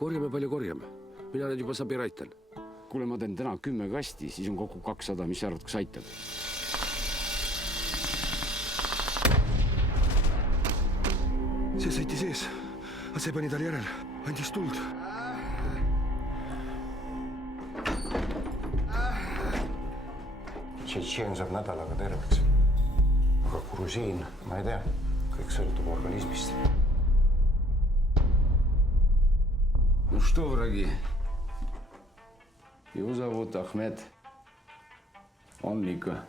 Korjame palju korjame. Mina nüüd juba Sabir aitan. Kuule, ma teen täna 10 kasti, siis on kokku 200. Mis sa arvad, kas aitab? See sõitis ees, aga see pani tal järel. Andis tuld. Tšetšeen saab nädalaga terveks. Aga grusiin, ma ei tea. Kõik sõltub organismist. Ну что, враги? Его зовут Ахмед. Он Мика.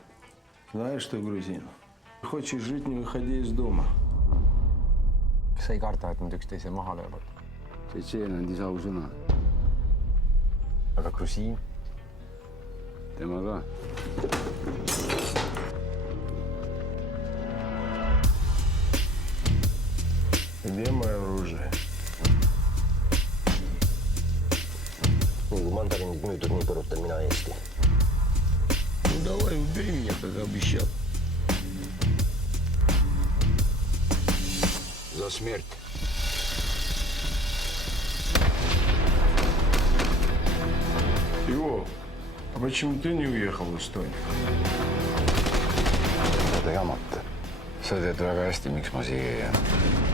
Знаешь что, грузин? Хочешь жить, не выходи из дома. Kas sa ei karda, et nad üksteise maha löövad? Tšetšeen andis ausõna. Aga grusiin? Tema ka. Где мое оружие? Nii kui mandarinid müüdud, nii põrutan mina Eesti. Ну давай, убери меня, как обещал. За смерть. Его, а почему ты не уехал в Эстонию? Te jamate. Sa tead väga hästi, miks ma siia jään.